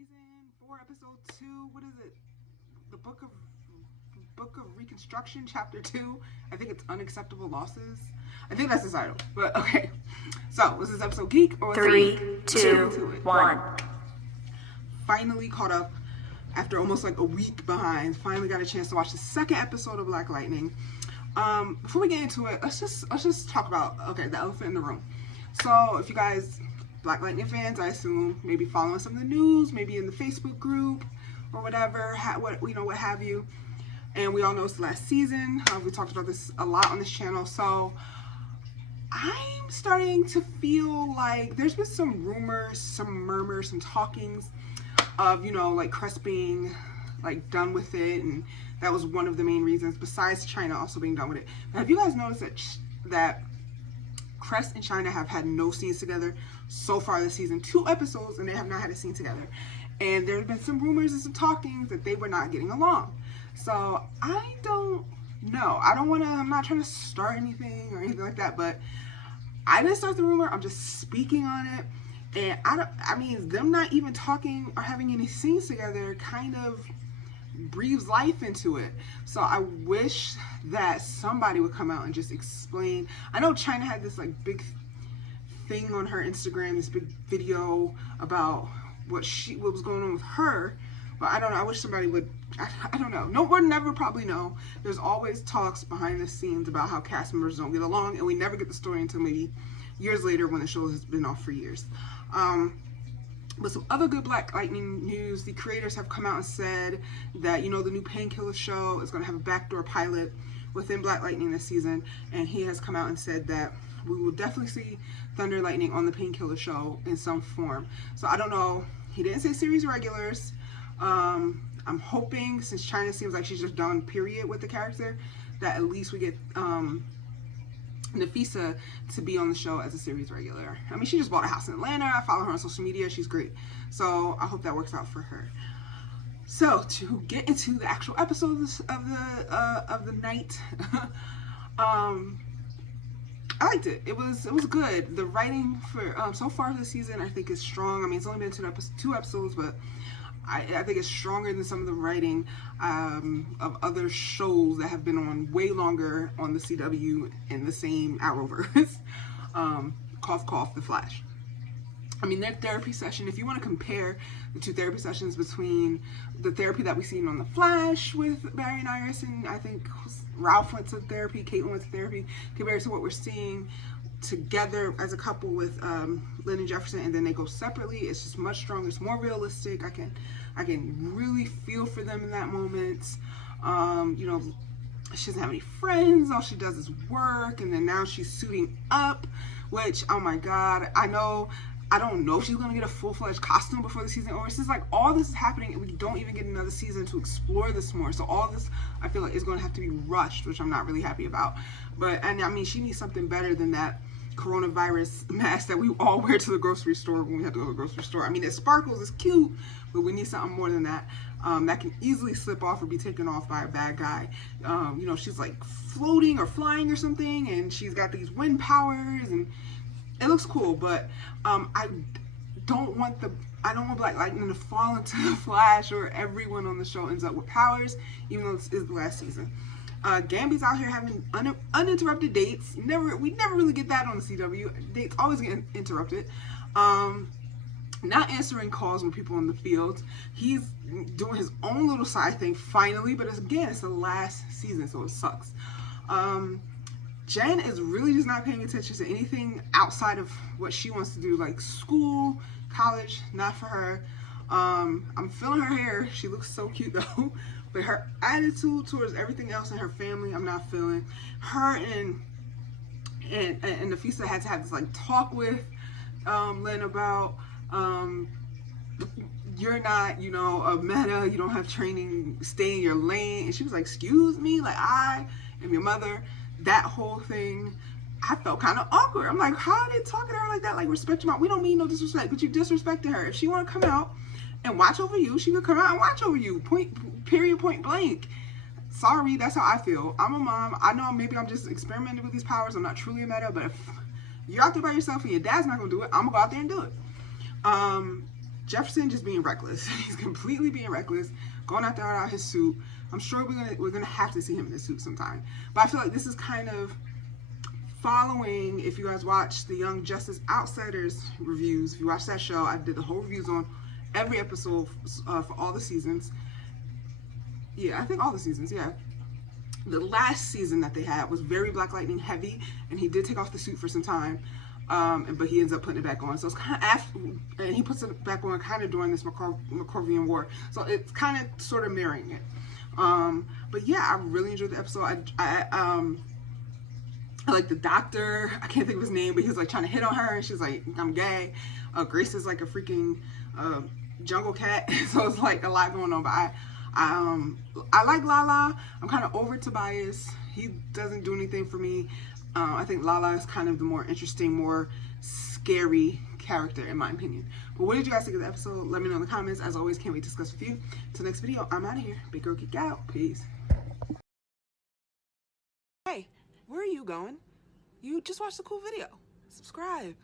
season 4, episode 2. What is it? The Book of Reconstruction, chapter 2. I think it's Unacceptable Losses. I think that's the title. But okay. So, was this episode Geek or 3, 2, 1. Finally caught up after almost like a week behind. Finally got a chance to watch the second episode of Black Lightning. Before we get into it, let's just talk about the elephant in the room. So, if you guys Black Lightning fans, I assume, maybe following some of the news, maybe in the Facebook group or whatever, what have you. And we all know it's the last season. We talked about this a lot on this channel. So I'm starting to feel like there's been some rumors, some murmurs, some talkings of, like Crest being like done with it. And that was one of the main reasons, besides China also being done with it. But have you guys noticed that Crest and China have had no scenes together so far this season? 2 episodes and they have not had a scene together. And there have been some rumors and some talkings that they were not getting along. So I don't know. I'm not trying to start anything or anything like that, but I didn't start the rumor. I'm just speaking on it. And them not even talking or having any scenes together kind of breathes life into it. So I wish that somebody would come out and just explain. I know China had this like big thing on her Instagram, this big video about what was going on with her, but I don't know. I wish somebody would. I don't know. No, we'll never probably know. There's always talks behind the scenes about how cast members don't get along, and we never get the story until maybe years later when the show has been off for years. But some other good Black Lightning news: the creators have come out and said that the new Painkiller show is going to have a backdoor pilot within Black Lightning this season, and he has come out and said that we will definitely see Thunder and Lightning on the Painkiller show in some form. So I don't know. He didn't say series regulars. I'm hoping, since China seems like she's just done period with the character, that at least we get Nafisa to be on the show as a series regular. I mean, she just bought a house in Atlanta. I follow her on social media. She's great. So I hope that works out for her. So to get into the actual episodes of the night, I liked it. It was good. The writing for so far this season, I think, is strong. I mean, it's only been 2 episodes, but I think it's stronger than some of the writing of other shows that have been on way longer on the CW in the same Arrowverse. Cough, cough, The Flash. I mean, their therapy session, if you want to compare the 2 therapy sessions between the therapy that we've seen on The Flash with Barry and Iris, and I think Ralph went to therapy, Caitlin went to therapy, compared to what we're seeing together as a couple with Lynn and Jefferson, and then they go separately, it's just much stronger. It's more realistic. I can really feel for them in that moment. She doesn't have any friends. All she does is work, and then now she's suiting up, which, oh my god, I don't know if she's gonna get a full-fledged costume before the season over. It's just like all this is happening and we don't even get another season to explore this more. So all this, I feel like, is gonna have to be rushed, which I'm not really happy about. And I mean, she needs something better than that coronavirus mask that we all wear to the grocery store when we have to go to the grocery store. I mean, it sparkles, it's cute, but we need something more than that. That can easily slip off or be taken off by a bad guy. She's like floating or flying or something, and she's got these wind powers, and it looks cool, but I don't want Black Lightning to fall into the Flash or everyone on the show ends up with powers, even though this is the last season. Gambi's out here having uninterrupted dates. We never really get that on the CW. Dates always get interrupted. Not answering calls when people in the field. He's doing his own little side thing finally, but it's the last season, so it sucks. Jen is really just not paying attention to anything outside of what she wants to do, like school, college, not for her. I'm feeling her hair. She looks so cute though. But her attitude towards everything else in her family, I'm not feeling. Her and Nafisa had to have this like talk with Lynn about you're not, a meta, you don't have training, stay in your lane. And she was like, excuse me, like I am your mother. That whole thing, I felt kind of awkward. I'm like, how are they talking to her like that? Like, respect your mom. We don't mean no disrespect, but you disrespected her. If she want to come out and watch over you, she could come out and watch over you. Point blank. Sorry, that's how I feel. I'm a mom. I know maybe I'm just experimenting with these powers. I'm not truly a meta, but if you're out there by yourself and your dad's not going to do it, I'm going to go out there and do it. Jefferson just being reckless. He's completely being reckless, going out there without his suit. I'm sure we're gonna have to see him in the suit sometime. But I feel like this is kind of following, if you guys watch the Young Justice Outsiders reviews, if you watch that show, I did the whole reviews on every episode for all the seasons. Yeah, I think all the seasons, yeah. The last season that they had was very Black Lightning heavy, and he did take off the suit for some time. But he ends up putting it back on. So it's kind of after, and he puts it back on kind of during this McCorvian War. So it's kind of sort of mirroring it. But yeah, I really enjoyed the episode. I like the doctor. I can't think of his name, but he was like trying to hit on her, and she's like, "I'm gay." Grace is like a freaking jungle cat. So it's like a lot going on. But I like Lala. I'm kind of over Tobias. He doesn't do anything for me. I think Lala is kind of the more interesting, more scary character in my opinion. But what did you guys think of the episode? Let me know in the comments. As always, can't wait to discuss with you. Till next video, I'm out of here. Big Girl Geek out. Peace. Hey, where are you going? You just watched a cool video. Subscribe.